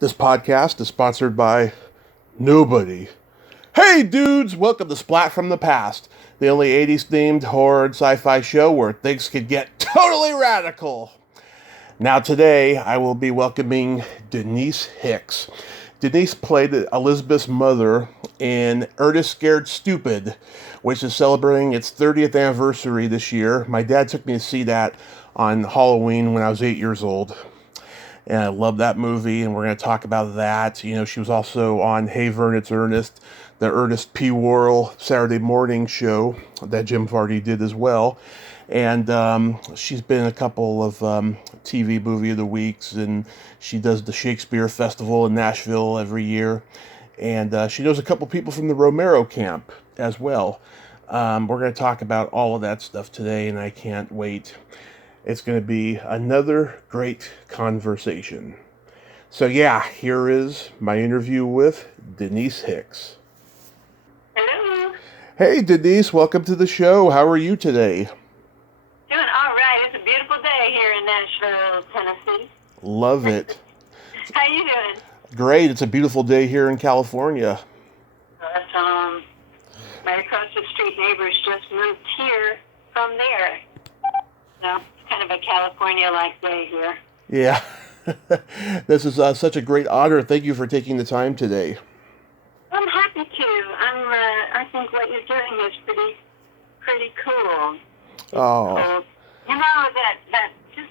This podcast is sponsored by nobody. Hey dudes, welcome to Splat from the Past, the only 80s themed horror and sci-fi show where things could get totally radical. Now today, I will be welcoming Denise Hicks. Denise played Elizabeth's mother in Ernest Scared Stupid, which is celebrating its 30th anniversary this year. My dad took me to see that on Halloween when I was 8 years old. And I love that movie, and we're going to talk about that. You know, she was also on Hey Vern, It's Ernest, the Ernest P. Worrell Saturday morning show that Jim Varney did as well. And she's been in a couple of TV movie of the weeks, and she does the Shakespeare Festival in Nashville every year. And she knows a couple people from the Romero camp as well. We're going to talk about all of that stuff today, and I can't wait. It's going to be another great conversation. So yeah, here is my interview with Denise Hicks. Hello. Hey Denise, welcome to the show. How are you today? Doing all right. It's a beautiful day here in Nashville, Tennessee. Love it. How you doing? Great. It's a beautiful day here in California. Awesome. My across the street neighbors just moved here from there. So kind of a California-like day here. Yeah. This is such a great honor. Thank you for taking the time today. I'm happy to. I think what you're doing is pretty cool. Oh. So, you know, that just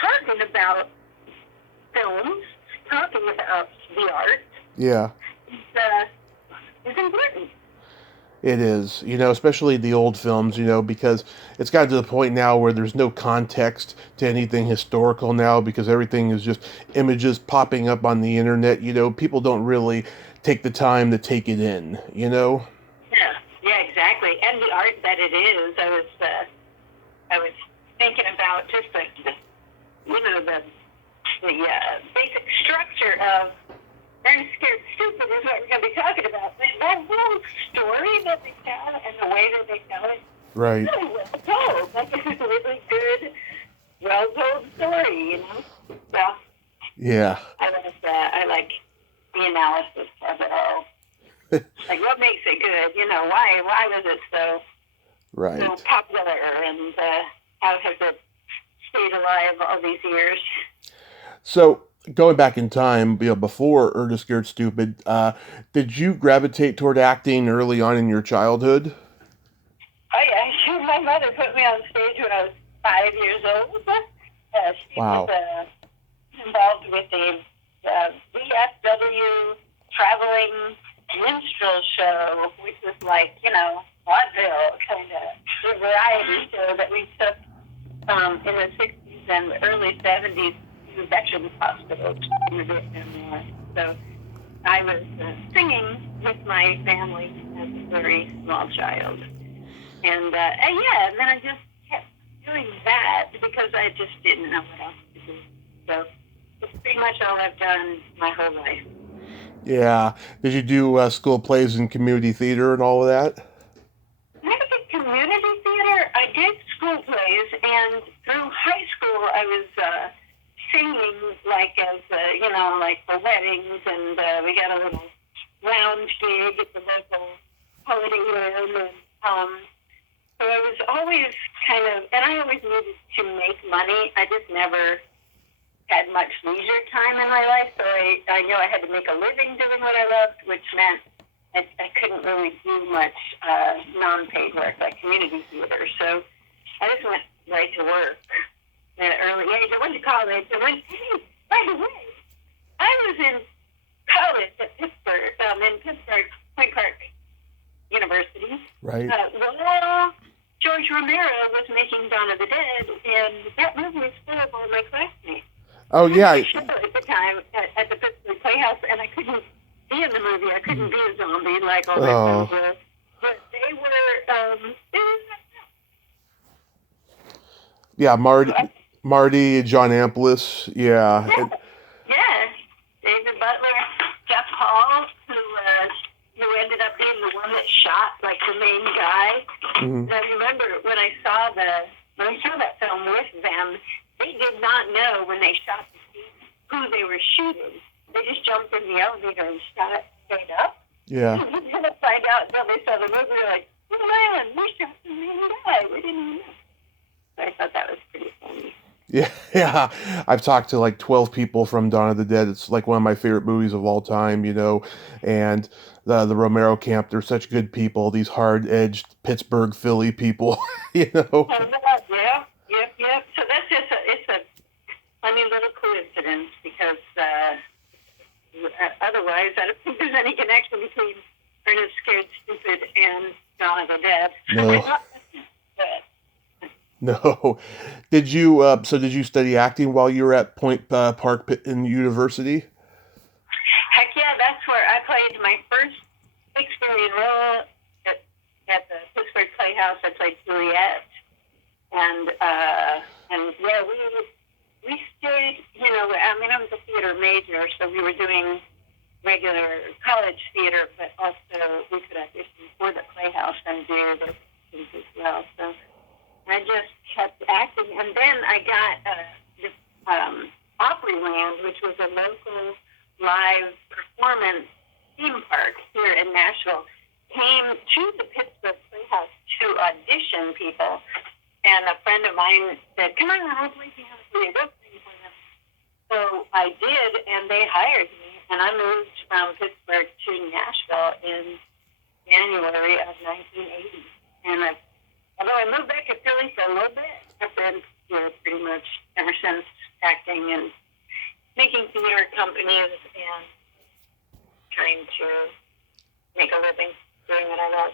talking about films, talking about the art, Yeah. is important. It is, you know, especially the old films, you know, because it's gotten to the point now where there's no context to anything historical now because everything is just images popping up on the internet. You know, people don't really take the time to take it in, you know? Yeah, exactly. And the art that it is. I was thinking about just the basic structure of Ernest Scared Stupid is what we're going to be talking about. That whole story that they tell and the way that they tell it, Right. really well told. Like, it's a really good, well-told story, you know? So, Yeah. I like that. I like the analysis of it all. Like, what makes it good? You know, why was it so popular, and how has it stayed alive all these years? So, going back in time, you know, before Ernest Scared Stupid, did you gravitate toward acting early on in your childhood? Oh, yeah. My mother put me on stage when I was 5 years old. She Wow. was involved with the VFW traveling minstrel show, which was like, you know, vaudeville kind of variety show that we took in the 60s and early 70s to veterans hospitals in the Vietnam War. So I was singing with my family as a very small child. And and then I just kept doing that because I just didn't know what else to do. So it's pretty much all I've done my whole life. Yeah. Did you do school plays and community theater and all of that? I never did community theater. I did school plays, and through high school I was singing, like as like for weddings, and we got a little lounge gig at the local holiday room, and so I was always kind of, and I always needed to make money. I just never had much leisure time in my life, so I knew I had to make a living doing what I loved, which meant I couldn't really do much non-paid work like community theater. So I just went right to work at an early age. I went to college. By the way, I was in college at Pittsburgh, Point Park University. Right. While George Romero was making Dawn of the Dead, and that movie was full of all my classmates. Oh, yeah. I showed at the time at the Pittsburgh Playhouse, and I couldn't be in the movie. I couldn't be a zombie like all my friends were. But they were, Yeah, Marty, John Amplis, yeah. Yeah. David Butler, Jeff Hall, who ended up being the one that shot, like, the main guy. Mm-hmm. And I remember when I saw that film with them, they did not know when they shot the scene who they were shooting. They just jumped in the elevator and stayed up. Yeah. We didn't find out until they saw the movie. They're like, oh man, we shot the main guy. We didn't even know. So I thought that was pretty funny. Yeah. I've talked to like 12 people from Dawn of the Dead. It's like one of my favorite movies of all time, you know, and the Romero camp, they're such good people, these hard-edged Pittsburgh, Philly people, you know. Oh, yeah. So that's just it's a funny little coincidence because otherwise I don't think there's any connection between Ernest Scared Stupid and Dawn of the Dead. No. No. Did you study acting while you were at Point Park in University? Heck yeah, that's where I played my first Shakespeare role at the Pittsburgh Playhouse. I played Juliet, and yeah, we stayed. You know, I mean, I was a theater major, so we were doing regular college theater, but also we could audition for the Playhouse and do those things as well. So I just kept acting, and then I got this Opryland, which was a local live performance theme park here in Nashville, came to the Pittsburgh Playhouse to audition people, and a friend of mine said, "Come on, I'll play piano for you." So I did, and they hired me, and I moved from Pittsburgh to Nashville in January of 1980, and although I moved back to Philly for a little bit, I've been, pretty much ever since acting and making theater companies and trying to make a living doing what I love.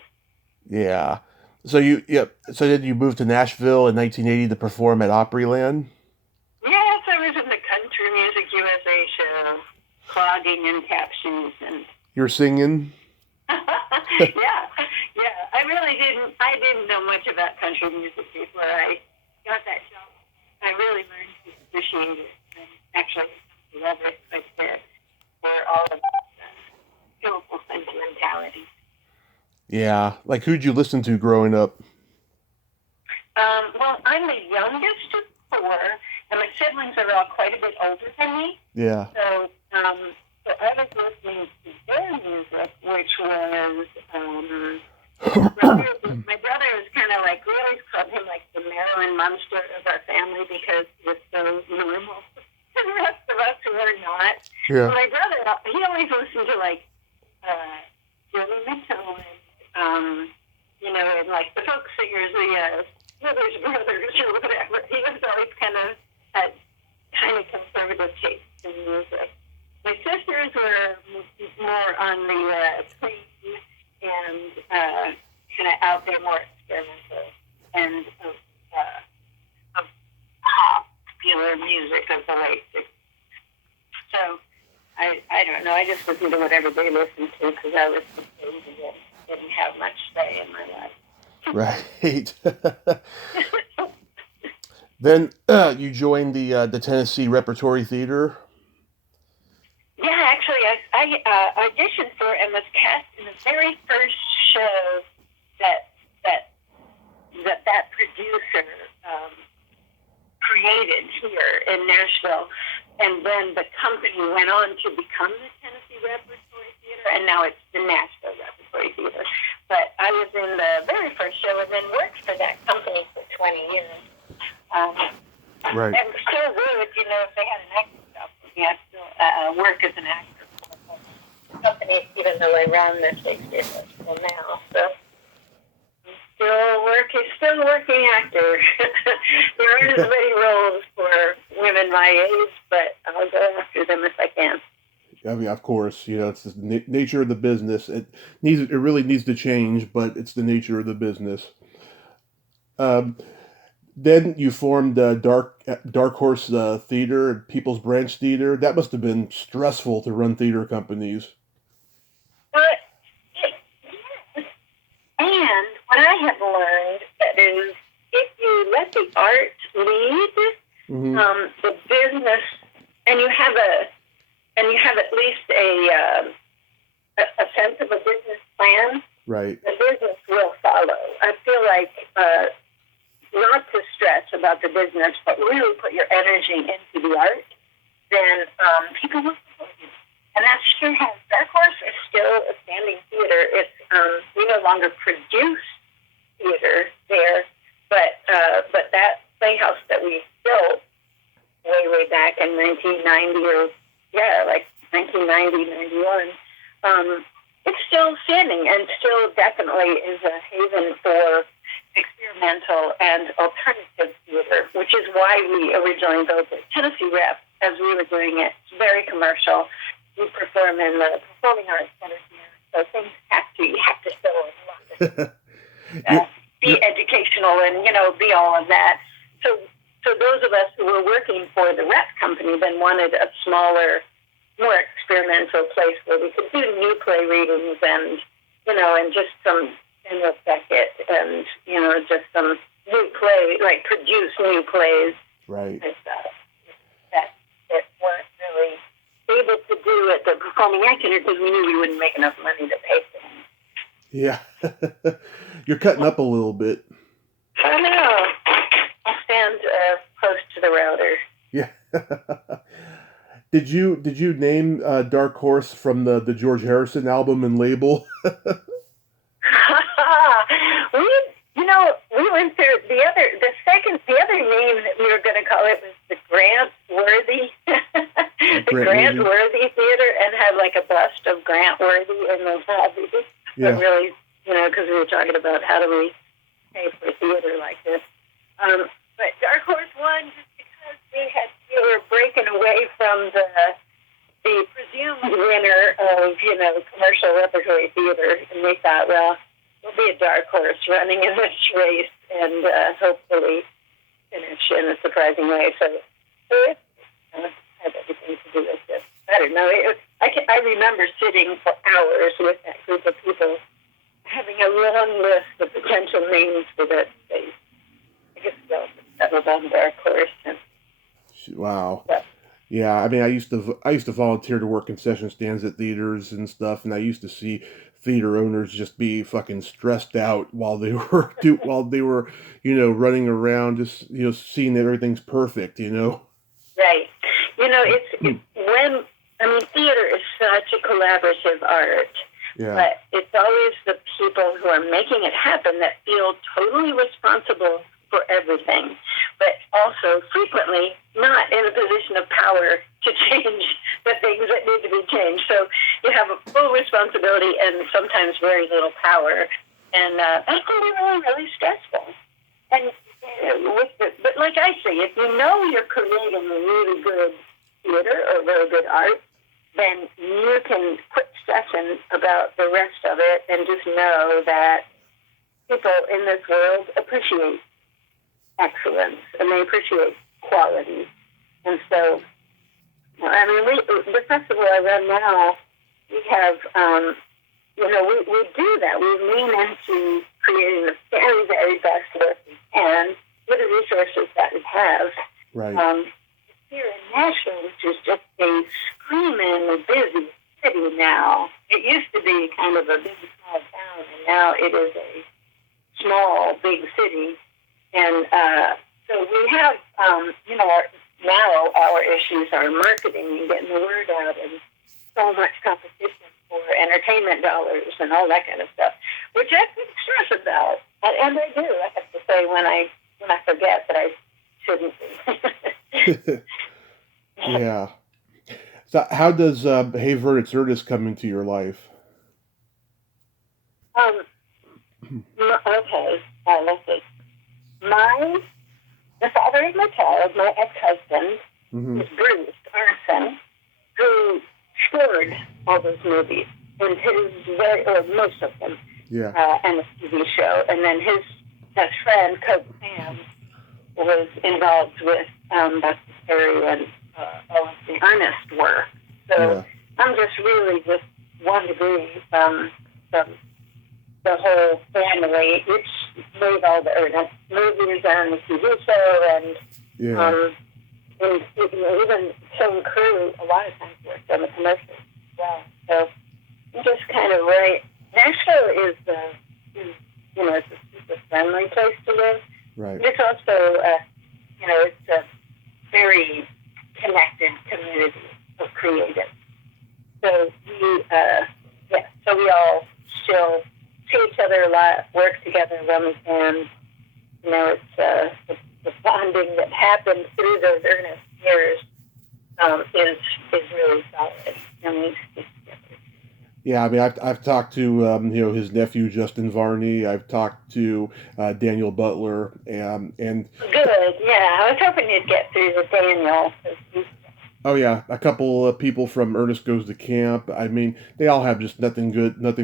Yeah. So then you moved to Nashville in 1980 to perform at Opryland? Yes, I was in the Country Music USA show, clogging and tap shoes and You're singing? Yeah. I didn't know much about country music before I got that job. I really learned to appreciate it and actually love it for all of the skillful sentimentality. Yeah. Like, who'd you listen to growing up? Well, I'm the youngest of four, and my siblings are all quite a bit older than me. Yeah. So I was listening to their music, which was my brother was kind of like, we always called him like the Marilyn Munster of our family because he was so normal. The rest of us were not. Yeah. So my brother, he always listened to like Joni Mitchell and and like the folk singers, the brothers or whatever. He was always had kind of conservative taste in music. My sisters were more on the clean and kind of out there, more experimental and of popular music of the late 60s. So I don't know. I just listened to whatever they listened to because I was so lazy and didn't have much say in my life. Right. Then you joined the Tennessee Repertory Theater. Yeah, actually, I auditioned for and was cast in the very first show that producer created here in Nashville, and then the company went on to become the Tennessee Repertory Theater, and now it's the Nashville Repertory Theater. But I was in the very first show and then worked for that company for 20 years. Right. And still would, if they had an acting job for me, I'd still work as an actor for the company, even though I run the Shakespeare Festival now. So still working actor. There aren't as many roles for women my age, but I'll go after them if I can. I mean, of course, it's the nature of the business. It really needs to change, but it's the nature of the business. Then you formed Dark Horse Theater, People's Branch Theater. That must have been stressful to run theater companies. And what I have learned that is, if you let the art lead, the business, and you have at least a sense of a business plan, right? The business will follow. I feel like not to stress about the business, but really put your energy into the art, then people will support you. And that's true. Dark Horse is still a standing theater. It's we no longer produce theater there, but that playhouse that we built way back in 1990 or like 1990, 91, it's still standing and still definitely is a haven for experimental and alternative theater, which is why we originally built the Tennessee Rep as we were doing it. It's very commercial. We perform in the Performing Arts Center here, so things you have to still be educational and, be all of that. So those of us who were working for the Rep company then wanted a smaller, more experimental place where we could do new play readings and, and just some Samuel Beckett and, just some new play, like produce new plays. Right. That weren't really able to do at the Performing Arts Center because we knew we wouldn't make enough money to pay for them. Yeah. You're cutting up a little bit. I know. I'll stand close to the router. Yeah. Did you name Dark Horse from the George Harrison album and label? We went through the other name that we were going to call it was the Grant Worthy, Grant Worthy Theater, and had like a bust of Grant Worthy in the lobby. Yeah. But really, because we were talking about how do we pay for theater like this. But Dark Horse won just because we were breaking away from the presumed winner of, commercial repertory theater, and we thought, well, we'll be a dark horse running in this race and hopefully finish in a surprising way. So it had everything to do with it. I don't know. I remember sitting for hours with that group of people, having a long list of potential names for that space. I guess that was on Dark Horse. Wow. Yeah, I mean, I used to volunteer to work concession stands at theaters and stuff, and I used to see theater owners just be fucking stressed out while they were running around, just seeing that everything's perfect, Right. It's theater is such a collaborative art. Yeah. But it's always the people who are making it happen that feel totally responsible for everything, but also frequently not in a position of power to change the things that need to be changed. So you have a full responsibility and sometimes very little power, and that can be really, really stressful. And but like I say, if you know you're creating a really good theater or really good art, then you can quit stressing about the rest of it and just know that people in this world appreciate excellence and they appreciate quality. And so, the festival I run now, we have, we do that. We lean into creating the very, very best work we can with the resources that we have. Right. Here in Nashville, which is just a screaming busy city now. It used to be kind of a big, small town, and now it is a small, big city. And so we have, now our issues are marketing and getting the word out and so much competition for entertainment dollars and all that kind of stuff, which I think stress about. And I do, I have to say, when I forget that I shouldn't be. Yeah. So how does Hey Vern, It's Ernest come into your life? Okay, let's see. The father of my child, my ex-husband, is Bruce Arson, who scored all those movies, and most of them, and the TV show. And then his best friend, Coach Sam, was involved with Dr. Terry and all of the Ernest work. So I'm just one degree from the whole family, which made all the Ernest movies and the TV show, and even some crew a lot of times worked on the commercials as well. So I'm just kind of right. Nashville is it's a super friendly place to live. Right. It's also, it's a very connected community of creatives. So we all still see each other a lot, work together when we can. It's the bonding that happened through those earnest years is really solid, and we stick together. Yeah, I mean, I've talked to his nephew Justin Varney. I've talked to Daniel Butler, and good. Yeah, I was hoping you'd get through the Daniel. Oh yeah, a couple of people from Ernest Goes to Camp. I mean, they all have just nothing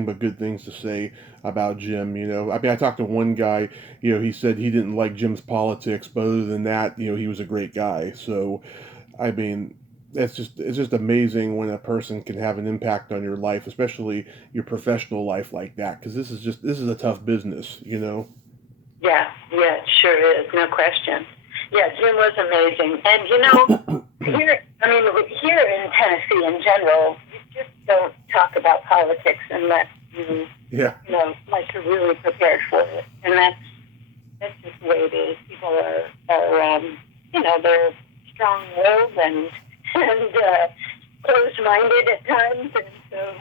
but good things to say about Jim. I mean, I talked to one guy. He said he didn't like Jim's politics, but other than that, he was a great guy. So, I mean, it's just amazing when a person can have an impact on your life, especially your professional life like that. Because this is a tough business. Yeah, it sure is, no question. Yeah, Jim was amazing, and here in Tennessee in general, you just don't talk about politics unless you like you're really prepared for it, and that's just the way it is. People are they're strong-willed and closed-minded at times, and so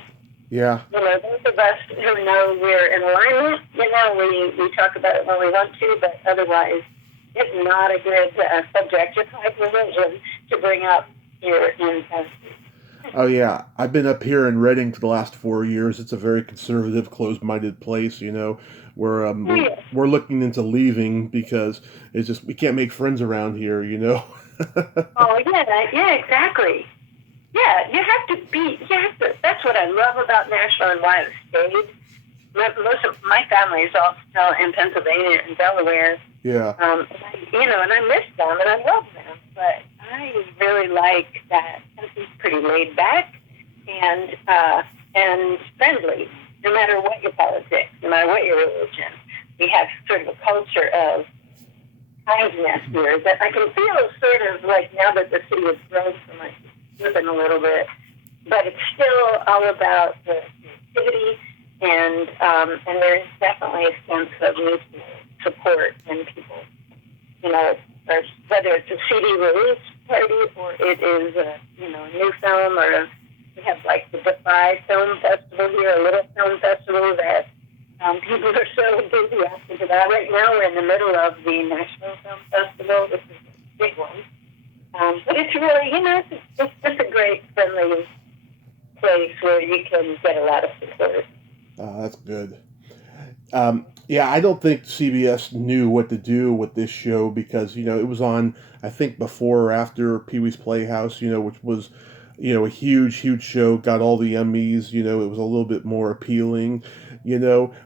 those of us who know we're in alignment, we talk about it when we want to, but otherwise, it's not a good subject of high religion to bring up here in Tennessee. Oh yeah, I've been up here in Reading for the last 4 years. It's a very conservative, closed-minded place. We're looking into leaving because it's just we can't make friends around here. Oh yeah, exactly. Yeah, you have to. That's what I love about Nashville and why I stayed. Most of my family is all still in Pennsylvania and Delaware. Yeah. And I miss them and I love them, but I really like that Tennessee's pretty laid back and friendly, no matter what your politics, no matter what your religion. We have sort of a culture of kindness here that I can feel sort of like now that the city has grown so much, slipping a little bit, but it's still all about the activity and there's definitely a sense of mutual support in people, or whether it's a CD release party or it is a new film we have like the Defy Film Festival here, a little film festival that people are so enthusiastic about. Right now we're in the middle of the Nashville Film Festival, which is a big one. But it's really, it's just a great, friendly place where you can get a lot of support. That's good. Yeah, I don't think CBS knew what to do with this show because, it was on, I think, before or after Pee-wee's Playhouse, which was, a huge, huge show, got all the Emmys, it was a little bit more appealing,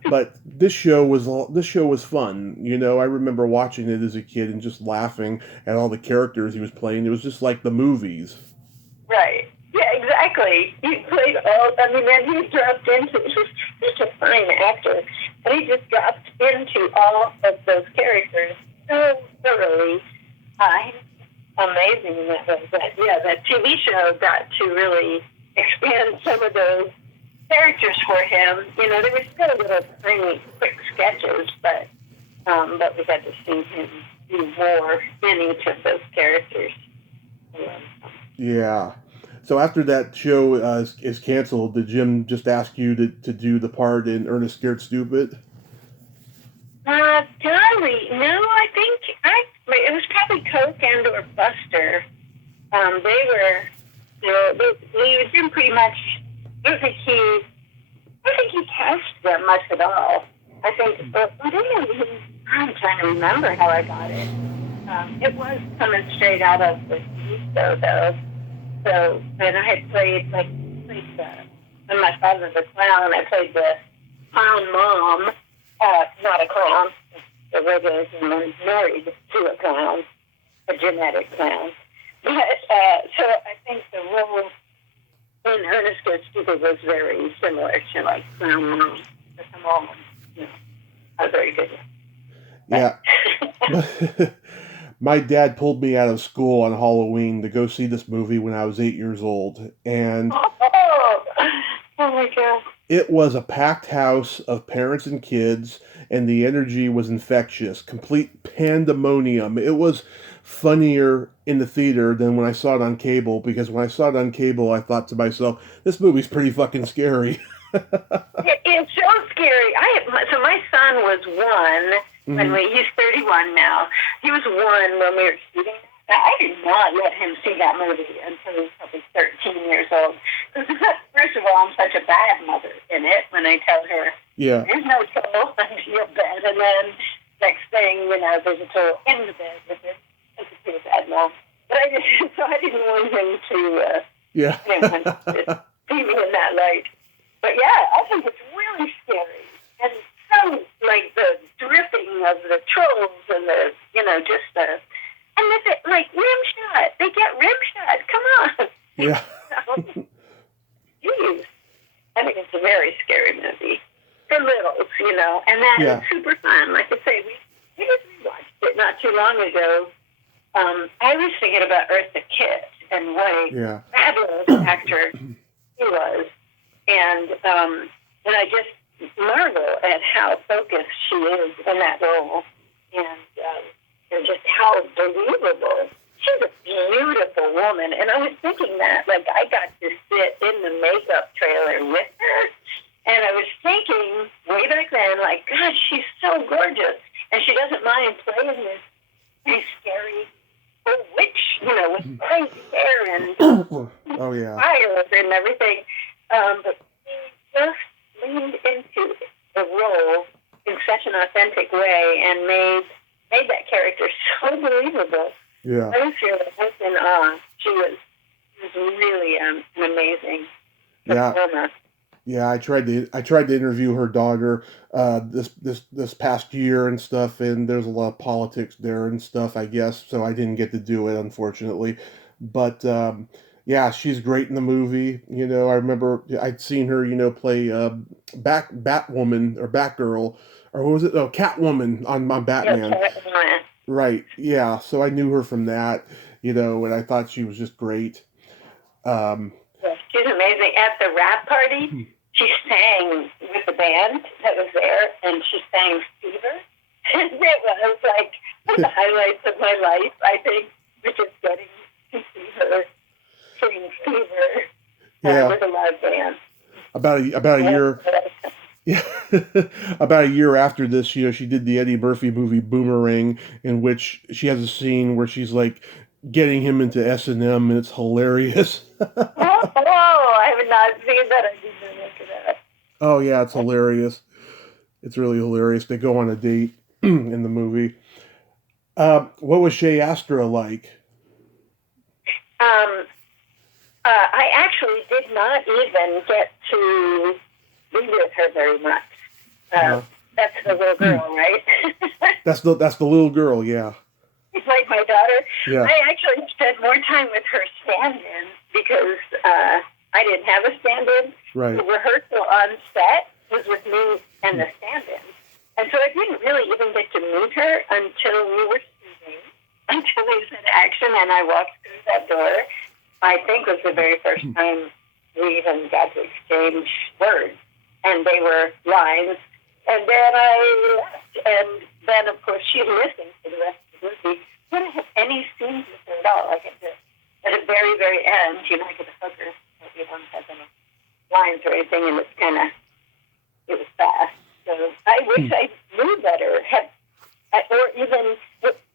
but this show was fun, I remember watching it as a kid and just laughing at all the characters he was playing. It was just like the movies. Right. Yeah, exactly. He played and he dropped into, he's such a fine actor, but he just dropped into all of those characters so thoroughly. Amazing in that way. That TV show got to really expand some of those characters for him. There were still little tiny quick sketches, but we got to see him do more in each of those characters. Yeah. So after that show is canceled, did Jim just ask you to do the part in Ernest Scared Stupid? Golly, no, I think it was probably Coke and or Buster. They were, Jim pretty much, I don't think he cast them much at all. I think, but I'm trying to remember how I got it. It was coming straight out of the Existo, though. So, and I had played when my father was a clown, I played the clown mom, not a clown, the regular woman married to a clown, a genetic clown. But, so I think the role in Ernest Scared Stupid was very similar to like clown mom, but the mom, a very good one. Yeah. My dad pulled me out of school on Halloween to go see this movie when I was 8 years old, and oh my God. It was a packed house of parents and kids, and the energy was infectious, complete pandemonium. It was funnier in the theater than when I saw it on cable, because when I saw it on cable, I thought to myself, this movie's pretty fucking scary. It's so scary. So my son was one when he's 31 now. He was one when we were shooting. Now, I did not let him see that movie until he was probably 13 years old. First of all, I'm such a bad mother in it when I tell her, there's no tool under your bed. And then next thing, there's a tool in the bed with it. It's a pretty bad mom. But I didn't want him to, to see me in that light. But yeah, I think it's really scary. And so, like, the dripping of the trolls and the, just the... And with it, like, rim shot. They get rim shot. Come on. Yeah. Jeez. I think it's a very scary movie. For littles, And then it's super fun. Like I say, we just rewatched it not too long ago. I was thinking about Eartha Kitt and what a fabulous actor he was. And I just marvel at how focused she is in that role. And just how believable. She's a beautiful woman. And I was thinking that, like, I got to sit in the makeup trailer with her. And I was thinking, way back then, like, gosh, she's so gorgeous. And she doesn't mind playing this pretty scary old witch, with bright hair and fire and everything. But she just leaned into the role in such an authentic way and made that character so believable. Yeah. I was in awe. She was really an amazing performer. Yeah, I tried to interview her daughter this past year and stuff, and there's a lot of politics there and stuff, I guess, so I didn't get to do it, unfortunately. But she's great in the movie. I remember I'd seen her, play Batwoman or Batgirl, or what was it? Oh, Catwoman on Batman. Yeah, right. Yeah. So I knew her from that, and I thought she was just great. She's amazing. At the rap party, she sang with the band that was there, and she sang Fever. And it was like one of the highlights of my life, I think, which is getting to see her sing Fever with a live band. About a year. Yeah, about a year after this, she did the Eddie Murphy movie Boomerang, in which she has a scene where she's like getting him into S&M, and it's hilarious. I have not seen that. I didn't look at that. Oh yeah, it's hilarious. It's really hilarious. They go on a date in the movie. What was Shay Astra like? I actually did not even get to be with her very much. That's the little girl, right? That's the little girl, yeah. It's like my daughter. Yeah. I actually spent more time with her stand-in because I didn't have a stand-in. Right. The rehearsal on set was with me and the stand-in. And so I didn't really even get to meet her until we were shooting, until we said action, and I walked through that door. I think was the very first time we even got to exchange words. And they were lines. And then I left. And then, of course, she listened to the rest of the movie. I didn't have any scenes with her at all. Like at the very, very end, I get a hooker. You don't have any lines or anything, and it was fast. So I wish I knew better. Or even,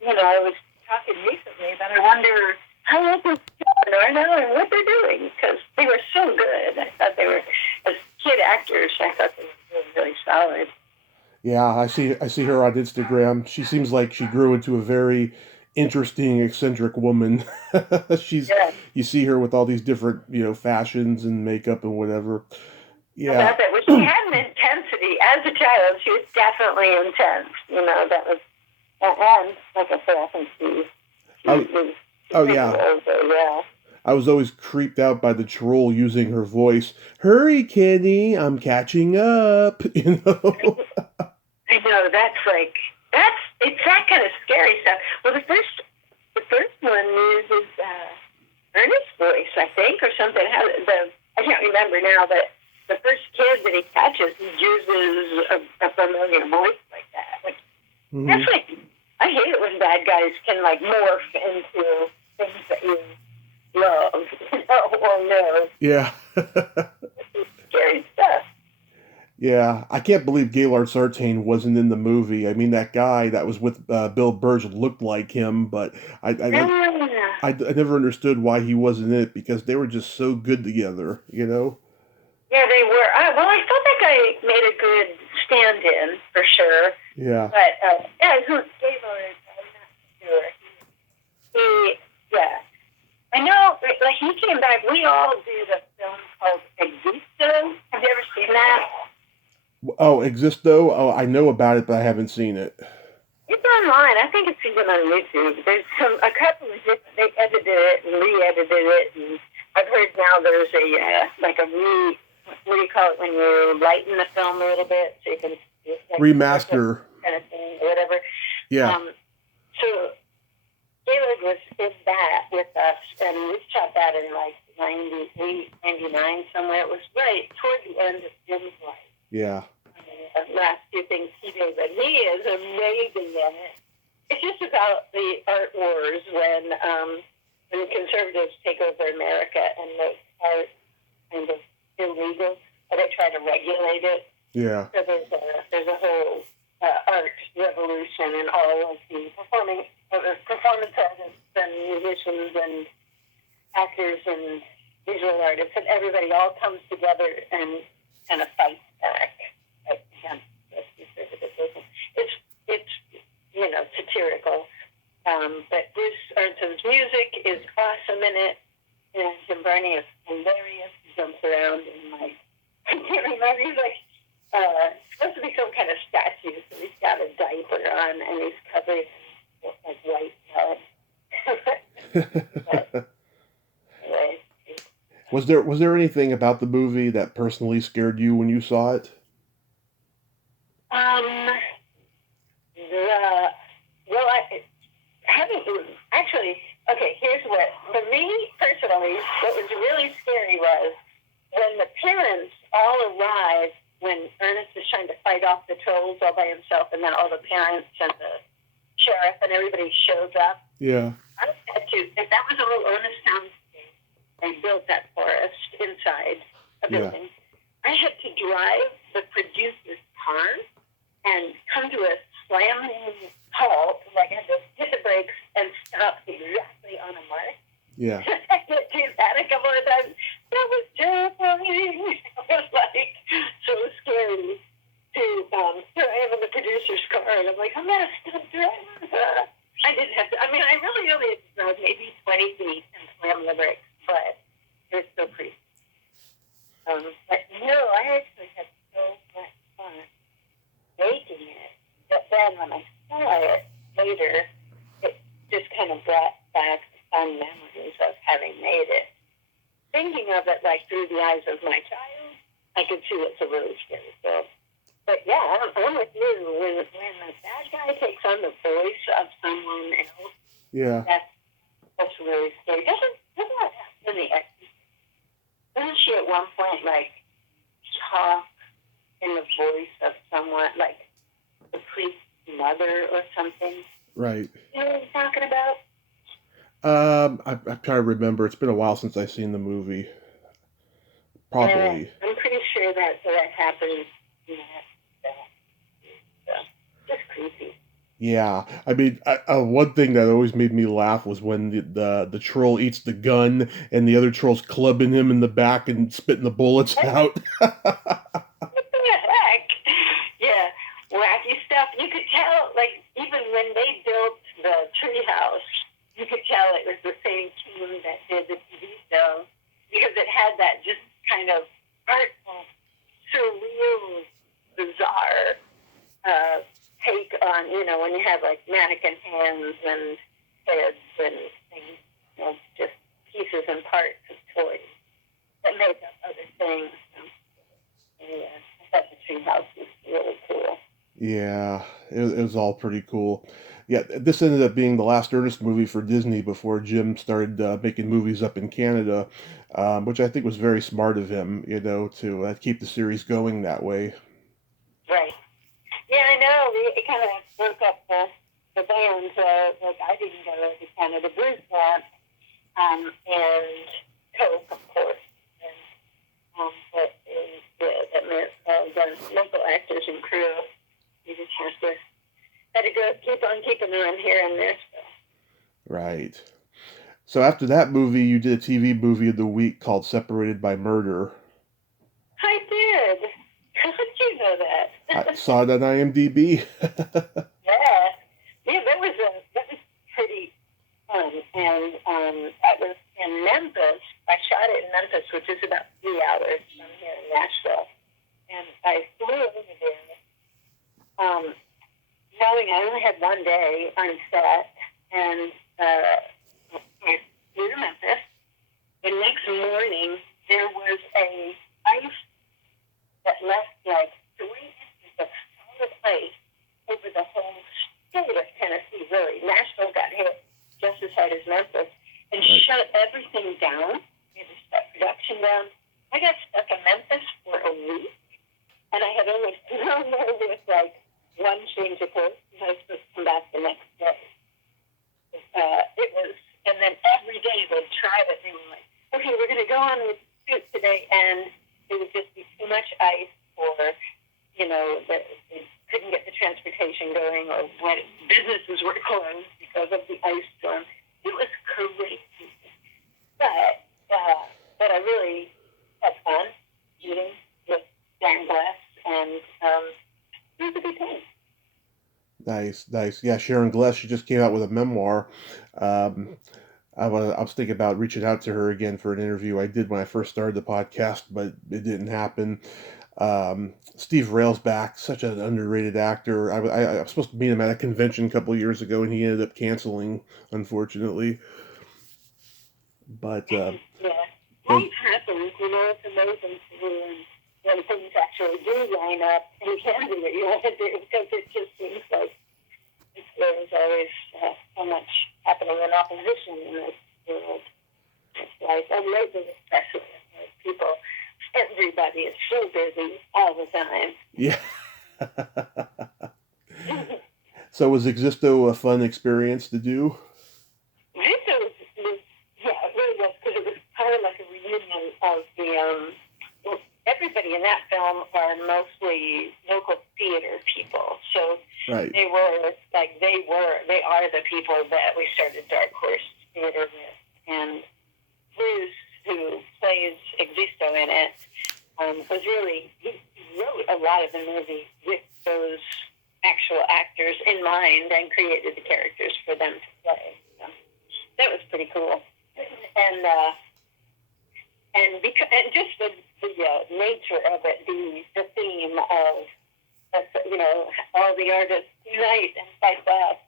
I was talking recently that I wonder how old is John or now and what they're doing, because they were so good. I thought they were, as kid actors, I thought they were really, really solid. Yeah, I see her on Instagram. She seems like she grew into a very interesting, eccentric woman. You see her with all these different, fashions and makeup and whatever. Yeah. Well, she had an intensity as a child. She was definitely intense. That was, and like I said, I think she was. Oh yeah. Yeah. I was always creeped out by the troll using her voice. Hurry, Kenny, I'm catching up. I know, it's that kind of scary stuff. Well, the first one uses Ernest's voice, I think, or something. I can't remember now, but the first kid that he catches, he uses a familiar voice like that. That's like I hate it when bad guys can, like, morph into things that you love, or know. Yeah. Scary stuff. Yeah, I can't believe Gaylord Sartain wasn't in the movie. I mean, that guy that was with Bill Burge looked like him, but I never understood why he wasn't in it because they were just so good together, you know? Yeah, they were. Well, I thought that guy made a good stand-in, for sure. Yeah. But, who Gaylord, I'm not sure. Yeah. I know, like, he came back. We all did a film called Existo. Have you ever seen that? Oh, Existo? Oh, I know about it, but I haven't seen it. It's online. I think it's even on YouTube. There's a couple of different, they edited it and re-edited it, and I've heard now there's what do you call it when you lighten the film a little bit so you can remaster kind of thing or whatever. Yeah. So Gaylord was in that with us, and we shot that in like 98, 99 somewhere. It was right toward the end of Jim's life. Yeah. The last few things he did, but he is amazing in it. It's just about the art wars when conservatives take over America and make art kind of illegal, or they try to regulate it. Yeah. So there's a whole art revolution, and all of the performance artists and musicians and actors and visual artists, and everybody all comes together and kind of fights back against conservatism. It's satirical, but Bruce Arnson's music is awesome in it, and Jim Varney is hilarious. He jumps around and like I can't remember. He's like supposed to be some kind of statue, so he's got a diaper on and he's covered in like white blood. Anyway. Was there anything about the movie that personally scared you when you saw it? Here's what, for me personally, what was really scary was when the parents all arrived when Ernest is trying to fight off the trolls all by himself, and then all the parents and the sheriff and everybody shows up. Yeah. I had to, if that was all Ernest soundscape, they built that forest inside a building. Yeah. I had to drive the producer's car and come to a slamming halt, like I had to hit the brakes and stop exactly on a mark. Yeah. I had to do that a couple of times. That was terrifying. It was like so scary to drive in the producer's car, and I'm like, I'm not a stunt driver. I didn't have to. I mean, I really only had to drive maybe 20 feet and slam the brakes, but it was so creepy. But no, I actually had so much fun making it. But then when I saw it later, it just kind of brought back the fun memories of having made it. Thinking of it like through the eyes of my child, I could see it's a really scary film. But yeah, I'm with you. When the bad guy takes on the voice of someone else, yeah, that's really scary. Doesn't that happen in the Exorcist? Doesn't she at one point like talk in the voice of someone, like the priest's mother or something? Right. You know what I'm talking about? I try to remember. It's been a while since I've seen the movie. Probably. I'm pretty sure that happens. Just creepy. Yeah, I mean, one thing that always made me laugh was when the troll eats the gun and the other troll's clubbing him in the back and spitting the bullets out. What the heck? Yeah, wacky stuff. You could tell, like, even when they built the treehouse, you could tell it was the same team that did the TV show because it had that just kind of artful, surreal, bizarre take on, when you have like mannequin hands and heads and things, just pieces and parts of toys that make up other things. Yeah, I thought the treehouse was really cool. Yeah, it was all pretty cool. Yeah, this ended up being the last Ernest movie for Disney before Jim started making movies up in Canada, which I think was very smart of him, to keep the series going that way. Right. Yeah, I know. It kind of broke up the the band, like I didn't go to Canada Blues Camp, and Coke, of course. But that meant the local actors and crew. You just had to go keep on keeping on here and there. So. Right. So after that movie, you did a TV movie of the week called Separated by Murder. I did. How did you know that? I saw it on IMDb. Yeah, that was pretty fun. And I was in Memphis. I shot it in Memphis, which is about 3 hours from here in Nashville. And I flew over there, knowing I only had one day on set, and I flew to Memphis. The next morning, there was a ice that left like 3 inches of solid ice over the whole state of Tennessee, really. Nashville got hit just as hard as Memphis and shut everything down. They had to shut production down. I got stuck in Memphis for a week, and I had only flown there with like one change of clothes, and I was supposed to come back the next day. It was, and then every day they'd try it. They were like, okay, we're going to go on with shoot today, and it would just be too much ice, or, you know, that they couldn't get the transportation going, or when businesses were closed because of the ice storm. It was crazy. But I really had fun shooting with Dan Glass, and it was a good time. Nice. Yeah, Sharon Gless, she just came out with a memoir. I was thinking about reaching out to her again for an interview. I did when I first started the podcast, but it didn't happen. Steve Railsback, such an underrated actor. I was supposed to meet him at a convention a couple of years ago, and he ended up canceling, unfortunately. But life happens, you know. It's amazing when things actually do line up and you can do what you want to do, because it just seems like there's always so much happening in opposition in this world. It's like, and lately especially, like people, everybody is so busy all the time. Yeah. So was Existo a fun experience to do? Existo it really was, because it was kind of like a reunion of the, everybody in that film are mostly local theater people. So right. they are the people that we started Dark Horse Theater with. And Bruce, who plays Existo in it, was really, he wrote a lot of the movie with those actual actors in mind and created the characters for them to play. So that was pretty cool. And just the nature of it, the theme of, you know, all the artists unite and fight back,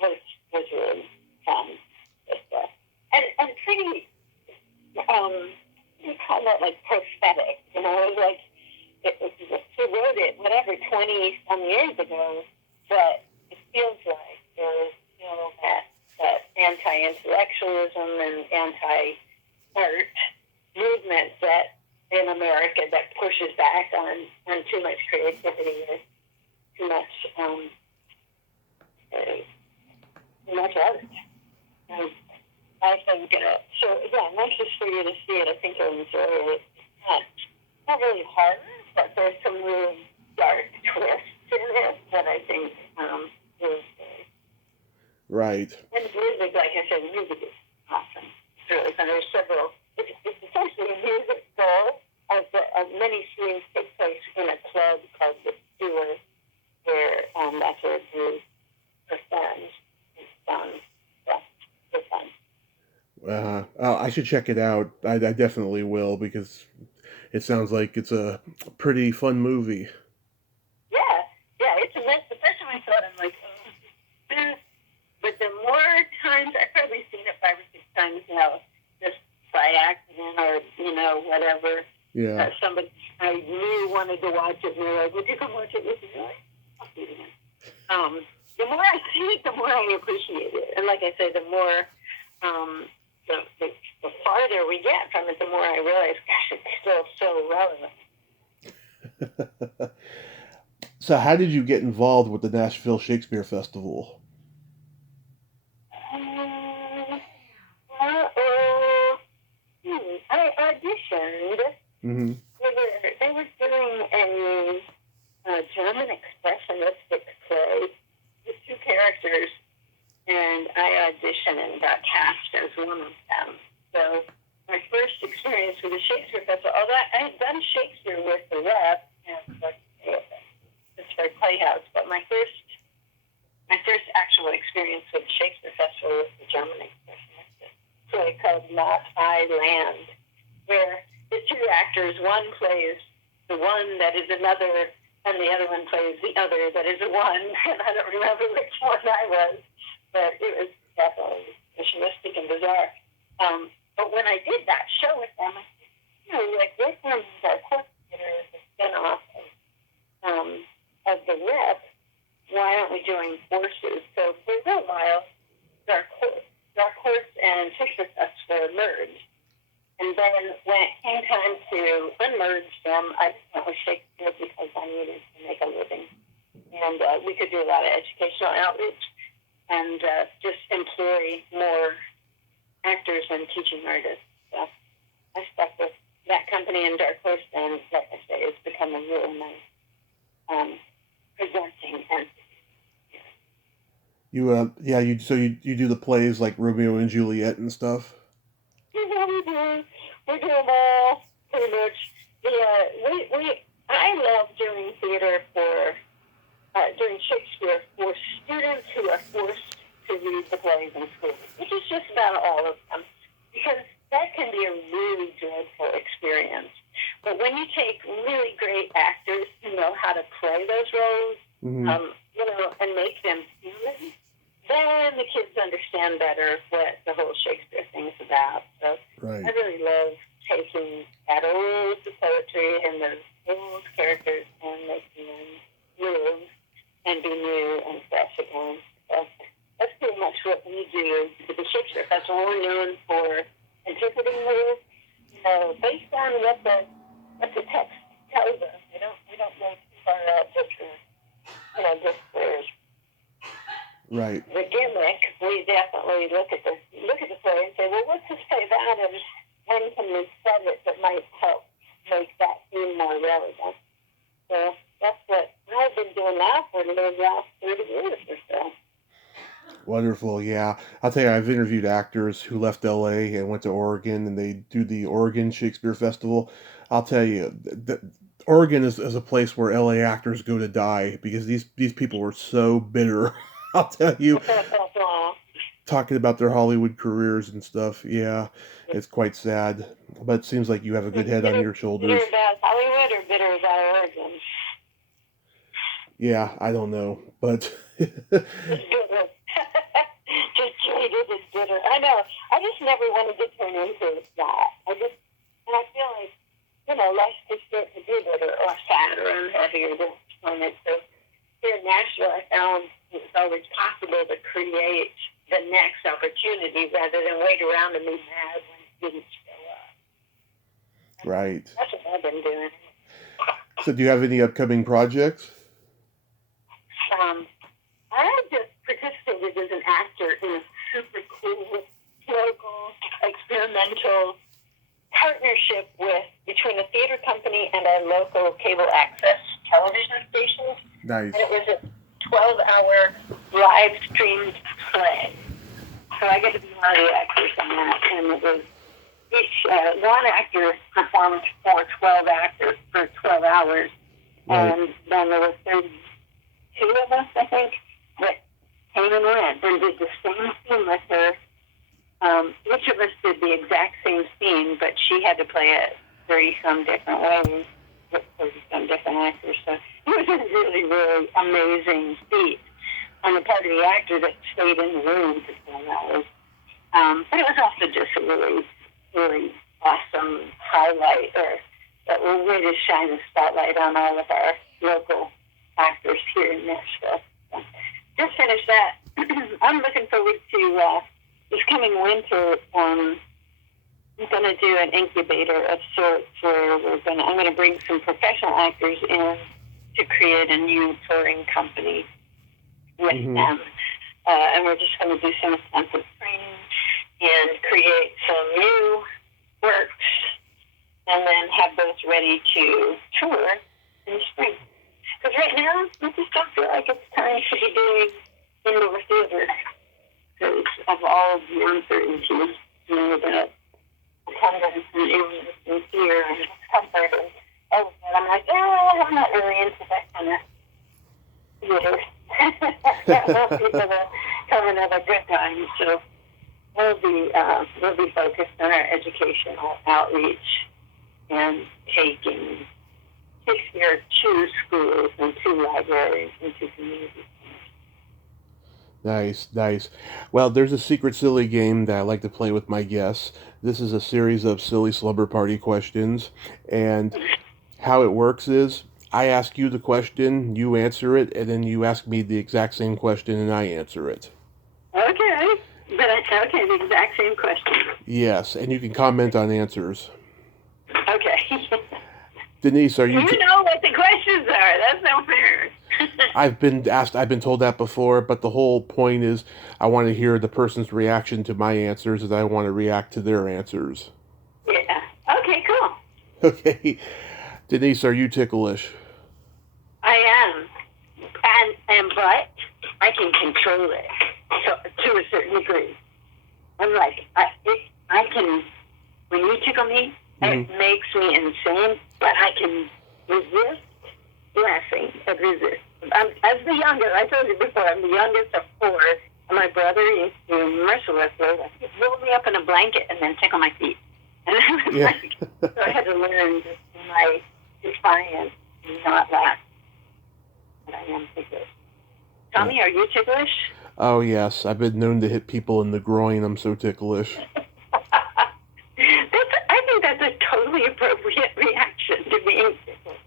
was really fun. And pretty, you call that like prophetic, you know, it was like, he wrote it, 20 some years ago, but it feels like there's still that anti-intellectualism and anti-art movement that in America that pushes back on too much creativity or too much art. And I think, so again, that's just for you to see it. I think you'll enjoy it. It's not really hard, but there's some really dark twists in it that I think is good. Right. And music, like I said, music is awesome. It's really fun. There's several. It's essentially a music show, as many scenes take place in a club called the Stewart, where that's where Bruce performs his songs. So it's fun. I should check it out. I definitely will, because it sounds like it's a pretty fun movie. Yeah, it's immense. The first time I saw it, I'm like, but the more times, I've probably seen it 5 or 6 times now, just by accident or, you know, whatever. Yeah. Somebody I knew wanted to watch it, and they're like, would you come watch it with me? I'll see it again. The more I see it, the more I appreciate it. And like I said, the more, the farther we get from it, the more I realize, gosh, it's still so relevant. So how did you get involved with the Nashville Shakespeare Festival? I auditioned. Mm-hmm. They were doing a German expressionistic play with two characters, and I auditioned and got cast as one of them. So my first experience with the Shakespeare Festival, although I had done Shakespeare with the Rep and the Pittsburgh Playhouse, but my first actual experience with the Shakespeare Festival was the German expressionistic play called Not I Land, where the two actors, one plays the one that is another, and the other one plays the other that is a one, and I don't remember which one I was, but it was definitely expressionistic and bizarre. But when I did that show with them, I said, we're from the court theater as a spinoff of the Rep. Why aren't we doing forces? So for a little while, Dark Horse and Shakespeare Festival merged. And then when it came time to unmerge them, I went with Shakespeare because I needed to make a living. And we could do a lot of educational outreach and just employ more actors and teaching artists. So I stuck with that company and Dark Horse, and like I say, it's become a really nice presenting and you do the plays like Romeo and Juliet and stuff. Yeah, we do them all pretty much. I love doing theater doing Shakespeare for students who are forced to read the plays in school, which is just about all of them, because that can be a really dreadful experience. But when you take really great actors who know how to play those roles, Mm-hmm. And make them human, then the kids understand better what the whole Shakespeare thing is about. So Right. I really love taking that old poetry and those old characters and making them live and be new and fresh again. So that's pretty much what we do with the Shakespeare Festival. We're known for interpreting those, based on what the text tells us. We don't go too far out just for just for Right. the gimmick. We definitely look at the play and say, well, let's just say that, and when can we set it that might help make that theme more relevant? So that's what I've been doing now for the last 30 years or so. Wonderful, yeah. I'll tell you, I've interviewed actors who left LA and went to Oregon, and they do the Oregon Shakespeare Festival. I'll tell you, Oregon is a place where LA actors go to die because these people were so bitter. I'll tell you, talking about their Hollywood careers and stuff. Yeah, it's quite sad. But it seems like you have a good head on your shoulders. Bitter about Hollywood or bitter about Oregon? Yeah, I don't know, but It's bitter. Just treated as bitter. I know. I just never wanted to turn into that. And I feel like, life's just going to be bitter or sad or unhappy or disappointed. So here in Nashville, I found it's always possible to create the next opportunity rather than wait around and be mad when it didn't show up. Right. That's what I've been doing. So do you have any upcoming projects? I just participated as an actor in a super cool local experimental partnership between a theater company and a local cable access television station. Nice. And it was a 12-hour live streamed play. So I get to be one of the actors in that, and it was one actor performed for 12 actors for 12 hours, Right. and then there were 32 of us, I think, that came and went and did the same scene with her. Each of us did the exact same scene, but she had to play it 30-some different ways with 30-some different actors. So it was a really, really amazing feat on the part of the actor that stayed in the room for 12 hours. But it was also just a really, really awesome highlight, that will really shine a spotlight on all of our local actors here in Nashville. So just finished that. I'm looking forward to this coming winter. I'm going to do an incubator of sorts where I'm going to bring some professional actors in to create a new touring company with Mm-hmm. them. And we're just going to do some extensive training and create some new works and then have those ready to tour in the spring. Because right now, I just don't feel like it's time to be doing indoor theater because of all of the uncertainty, the attendance and illness and fear and discomfort and all of that. I'm like, I'm not really into that kind of theater. I want people to come and have a good time. So we'll be focused on our educational outreach and taking Shakespeare to schools and to libraries and to communities. Nice, nice. Well, there's a secret silly game that I like to play with my guests. This is a series of silly slumber party questions, and how it works is I ask you the question, you answer it, and then you ask me the exact same question and I answer it. Okay. Okay, the exact same question. Yes, and you can comment on answers. Okay. Denise, are you... You know what the questions are. That's not fair. I've been told that before, but the whole point is I want to hear the person's reaction to my answers and I want to react to their answers. Yeah. Okay, cool. Okay. Denise, are you ticklish? I am. But I can control it to a certain degree. I'm like, I can, when you tickle me, it makes me insane, but I can resist laughing and resist. As the youngest, I told you before, I'm the youngest of four, and my brother used to mercilessly roll me up in a blanket and then tickle my feet. And I was so I had to learn my defiance and not laugh. But I am ticklish. Tommy, are you ticklish? Oh, yes. I've been known to hit people in the groin. I'm so ticklish. I think that's a totally appropriate reaction to being ticklish.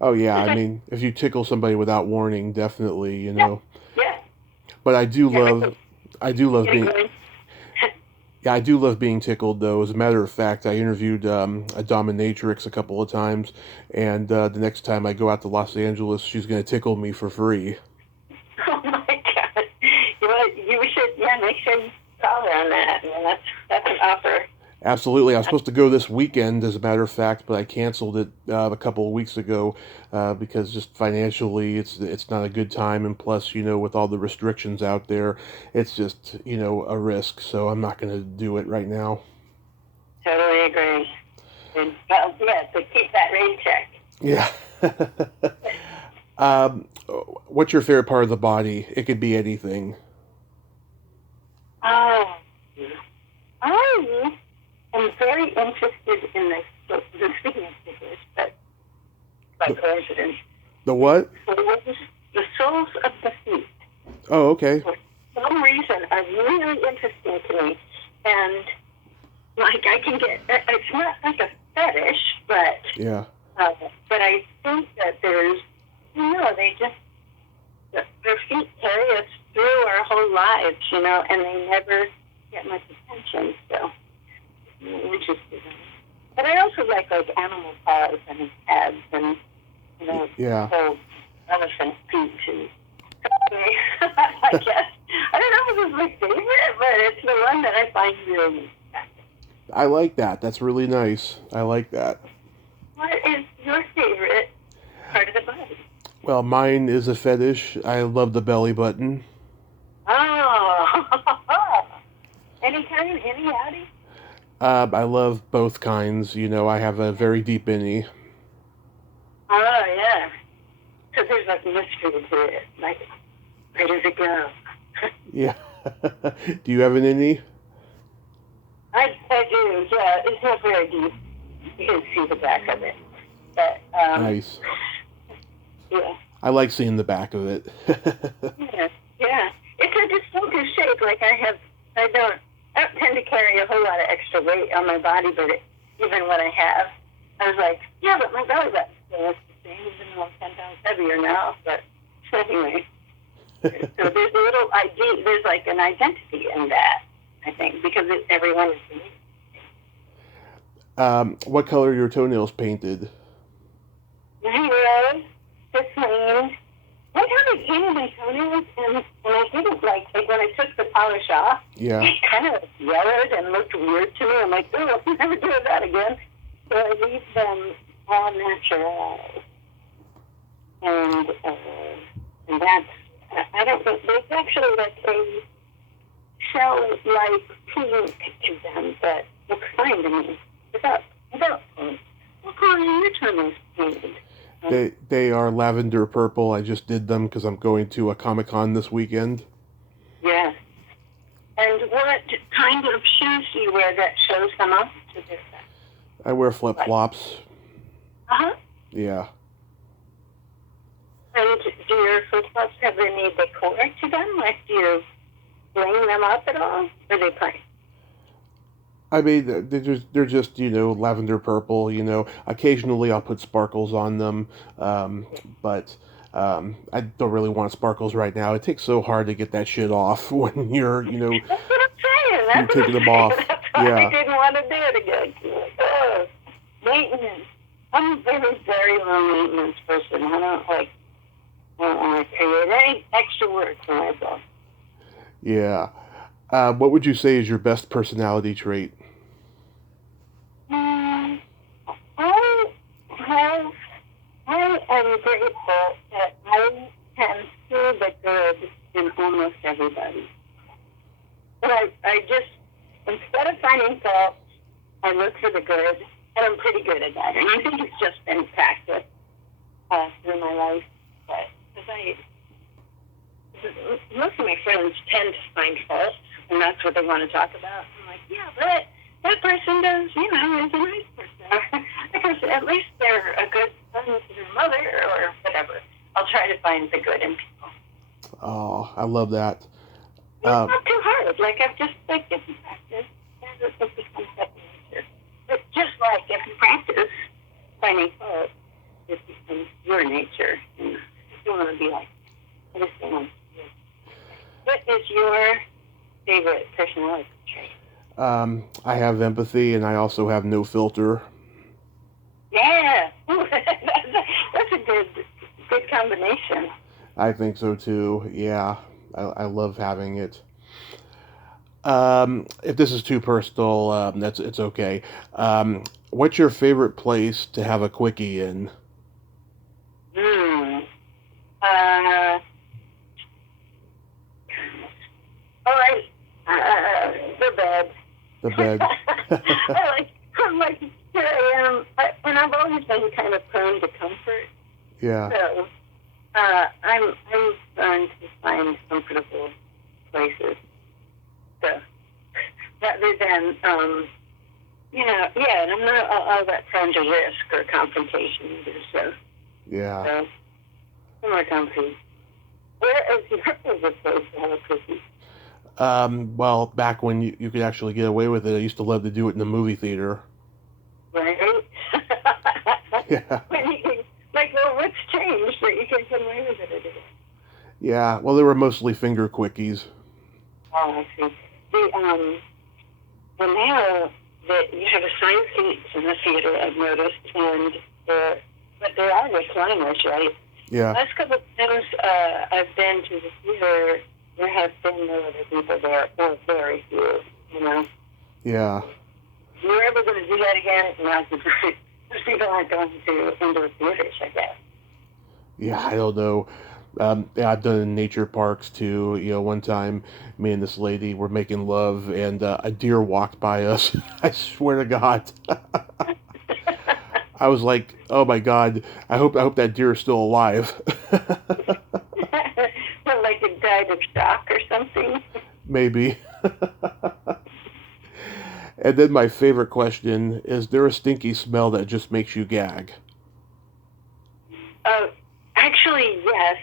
Oh, yeah. I mean, if you tickle somebody without warning, definitely, you know. Yeah. But I do love being... Yeah, I do love being tickled, though. As a matter of fact, I interviewed a dominatrix a couple of times, and the next time I go out to Los Angeles, she's going to tickle me for free. Oh, my God. You should, make sure you call her on that. That's an offer. Absolutely. I was supposed to go this weekend, as a matter of fact, but I canceled it a couple of weeks ago because just financially it's not a good time. And plus, with all the restrictions out there, it's just, a risk. So I'm not going to do it right now. Totally agree. And, so keep that rain check. Yeah. What's your favorite part of the body? It could be anything. Oh. I'm very interested in the speaking of ticklish, but by coincidence. The what? The soles of the feet. Oh, okay. For some reason are really interesting to me. And, I can get, it's not like a fetish, but... Yeah. But I think that there's, their feet carry us through our whole lives, and they never get much attention, so... interested. But I also like animal paws and heads and whole elephant feet and I guess I don't know if it was my favorite, but it's the one that I find really attractive. I like that. That's really nice. I like that. What is your favorite part of the body? Well, mine is a fetish. I love the belly button. Oh, any kind, any howdy? I love both kinds. I have a very deep innie. Oh, yeah. So there's mystery to it. Where does it go? Yeah. Do you have an innie? I do, yeah. It's not very deep. You can see the back of it. But, nice. Yeah. I like seeing the back of it. Yeah. It's a distinctive shape. I don't tend to carry a whole lot of extra weight on my body, but even when I have, I was like, yeah, but my belly button still looks the same, even though I'm 10 pounds heavier now. But anyway, so there's there's an identity in that, I think, because everyone is unique. What color are your toenails painted? Rose, just polish off. Yeah. It kind of yellowed and looked weird to me. I'm like, oh, I'm never doing that again. So I leave them all natural. And that's, I don't know, there's actually like a shell-like pink to them that looks fine to me. Without paint. What color are your tunnels painted? They are lavender purple. I just did them because I'm going to a Comic-Con this weekend. Yeah. And what kind of shoes do you wear that shows them up to this? I wear flip-flops. Uh-huh. Yeah. And do your flip-flops have any decor to them? Like, do you bling them up at all? Or they plain? I mean, they're just, lavender purple, Occasionally I'll put sparkles on them, but I don't really want sparkles right now. It takes so hard to get that shit off when you're, That's what I'm saying. you're taking them off. That's why Yeah. I didn't want to do it again. Like, oh, maintenance. I'm a very low maintenance person. I don't want to create any extra work for myself. Yeah. What would you say is your best personality trait? I am grateful that I can see the good in almost everybody. But I just, instead of finding fault, I look for the good, and I'm pretty good at that. And I think it's just been practice through my life. But most of my friends tend to find fault, and that's what they want to talk about. I'm like, yeah, but that person does, is a nice person. Because at least they're a good son to their mother or whatever. I'll try to find the good in people. Oh, I love that. It's not too hard. I've just, it's a practice. And it becomes second nature. But just like if you practice finding fault, it becomes your nature. And you want to be like, I just don't want to be. What is your favorite personality trait? I have empathy, and I also have no filter. Yeah, that's a good combination. I think so too. Yeah, I love having it. If this is too personal, it's okay. What's your favorite place to have a quickie in? The bed. The bed. I'm like, here I am, and I've always been kind of prone to comfort. Yeah. So, I'm trying to find comfortable places. So, rather than, and I'm not all that prone to risk or confrontation either. So, Yeah. So, I'm more comfy. Where is your favorite place to have a cookie? Well, back when you could actually get away with it, I used to love to do it in the movie theater. Right? Yeah. What's changed that you can get away with it again? Yeah, well, they were mostly finger quickies. Oh, I see. Well, now that you have assigned seats in the theater, I've noticed, but there are recliners, right? Yeah. Last couple of times I've been to the theater, there have been no other people there, or very few, Yeah. If you're ever going to do that again, now's the time. Most people aren't going to indoor theaters, I guess. Yeah, I don't know. Yeah, I've done it in nature parks too. One time, me and this lady were making love, and a deer walked by us. I swear to God. I was like, "Oh my God! I hope that deer is still alive." Like it died of shock or something. Maybe. And then my favorite question: is there a stinky smell that just makes you gag? Actually, yes.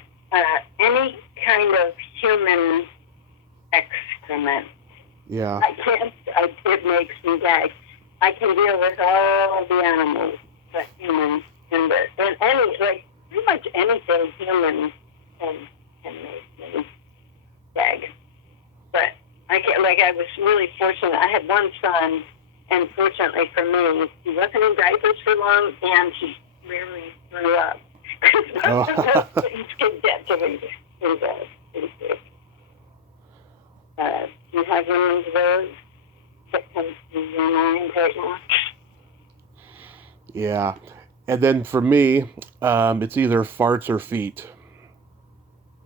Any kind of human excrement. Yeah. It makes me gag. I can deal with all the animals, but humans, and pretty much anything human can make me gag. But I was really fortunate. I had one son, and fortunately for me, he wasn't in diapers for long, and he rarely threw up. Because those things can get to me. Do you have one of those that comes to your mind right now? Yeah. And then for me, it's either farts or feet.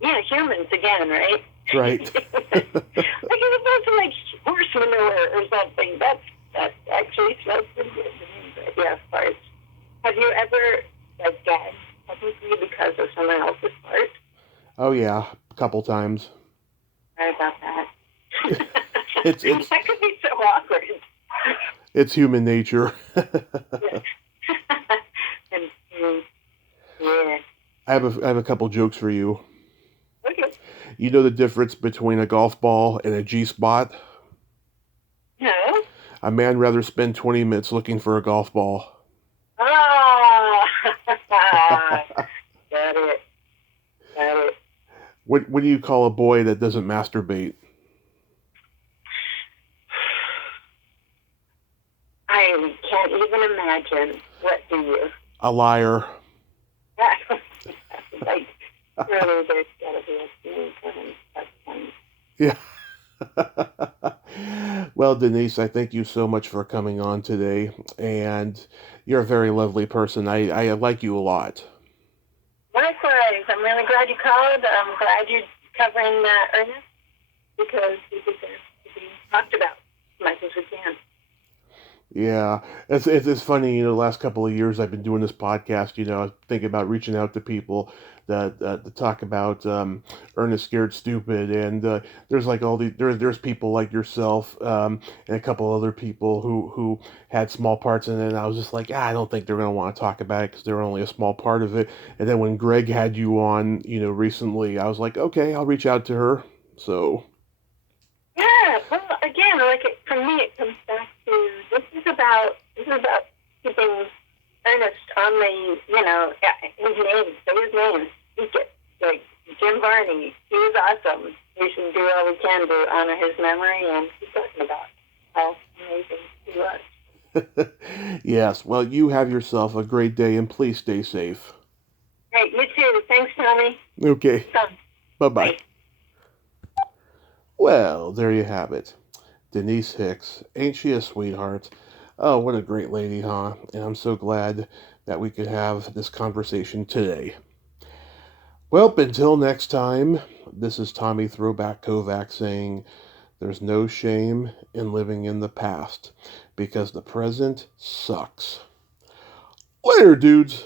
Yeah, humans again, right? Right. Like as opposed to like horse manure or something. That's actually smells pretty good to me. But yeah, farts. Have you ever like gagged publicly because of someone else's fart? Oh yeah, a couple times. Sorry about that. It's That could be so awkward. it's human nature. And, yeah. I have a couple jokes for you. Okay. You know the difference between a golf ball and a G-spot? No. A man rather spend 20 minutes looking for a golf ball. Ah. Got it. Got it. What do you call a boy that doesn't masturbate? I can't even imagine. What do you? A liar. Like, really, there's got to be a scene for him. That's funny. Yeah. Well, Denise, I thank you so much for coming on today, and you're a very lovely person. I like you a lot. Likewise, I'm really glad you called. I'm glad you're covering Ernest, because he deserves to be talked about as much as we can. Yeah, it's funny. The last couple of years I've been doing this podcast. I think about reaching out to people that to talk about Ernest Scared Stupid, and there's like all these there's people like yourself and a couple other people who had small parts in it. And I was just like, I don't think they're gonna want to talk about it because they're only a small part of it. And then when Greg had you on, recently, I was like, okay, I'll reach out to her. So. Yeah, well, again, for me, it comes back to this is about keeping Ernest on the, his name, say his name, speak it. Like Jim Varney, he was awesome. We should do all we can to honor his memory and keep talking about how amazing he was. Yes, well, you have yourself a great day, and please stay safe. Great, you too. Thanks, Tommy. Okay. Bye-bye. Bye. Well, there you have it. Denise Hicks. Ain't she a sweetheart? Oh, what a great lady, huh? And I'm so glad that we could have this conversation today. Well, until next time, this is Tommy Throwback Kovac saying there's no shame in living in the past because the present sucks. Later, dudes.